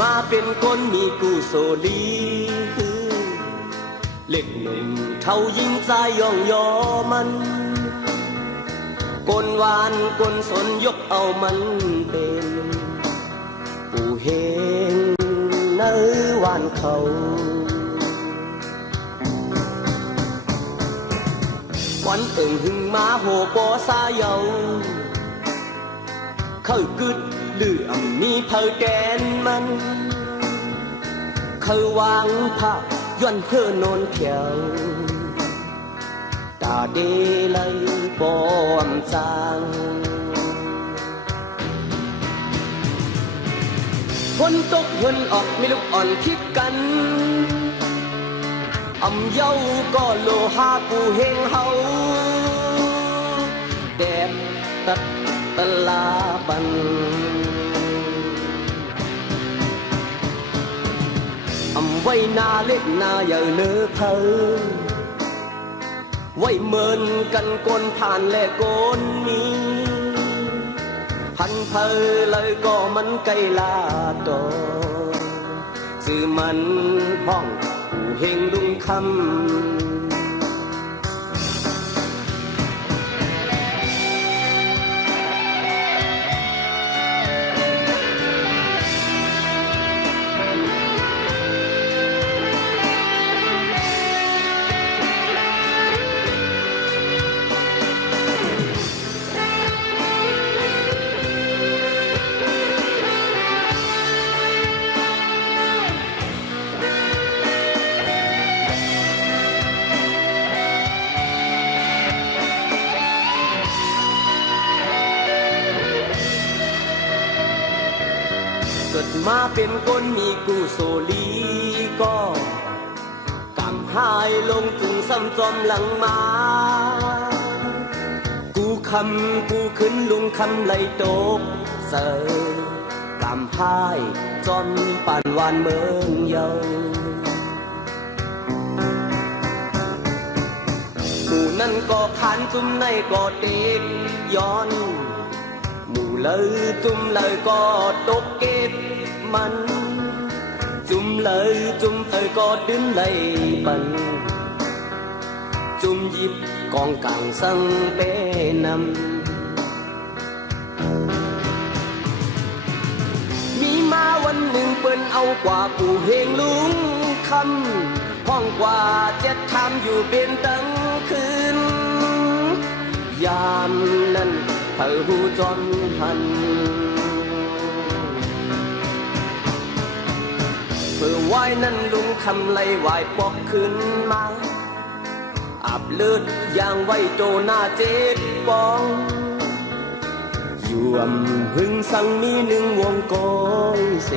มาเป็นคนมีกุศลีเล็กหนุ่มเท่ายิ่งใจย่องยอมันกลหวานกลสนยกเอามันเป็นผู้เฮงเนื้อหวานเขาวันเอิงหึงมาโหปอสายเยาเขากึดหรืออำมีเพอแกนมันเขาวางผ้าย้อนเพื่อนอนเขียวตาเดลัยปอมจางฝนตกเงินออกไม่ลุกอ่อนคิดกันอำเยาก็โลหาปูเฮงเฮาแดดตัดตะลาบันอำไว้นาเล็กนาใหญ่เนื้อเพอไว้เมินกันกนผ่านและกนมีพันเพอเลยก็มันไกลลาโตสื่อมันห้องผู้เฮงดุงคำเกิดมาเป็นคนมีกุศลีก็กำหายลงถึงซ้ำจอมหลังมากูคำกูขึ้นลุงคำไหลตกเสยกำหายจอมป่านวานเมืองเยาหมู่นั่นก็ขานจุ่มในก็เด็กย้อนหมู่เลยจุ่มเลยก็ตกเก็บมันจุ่มเลยจุ่มเธอก็ดึงเลยปันจุ่มหยิบกองกลางสังเปนำมีมาวันหนึ่งเปิ้นเอากว่าปู่เฮงลุงคำห้องกว่าจะทำอยู่เป็นตั้งคืนยามนั้นเธอหูจนหันเพื่อไหว้นั่นลุงคำไล่ไหว้ปอกขึ้นมาอาบเลือดยางไว้โจหน้าเจ็ดปองยวมหึงสั่งมีหนึ่งวงกองเส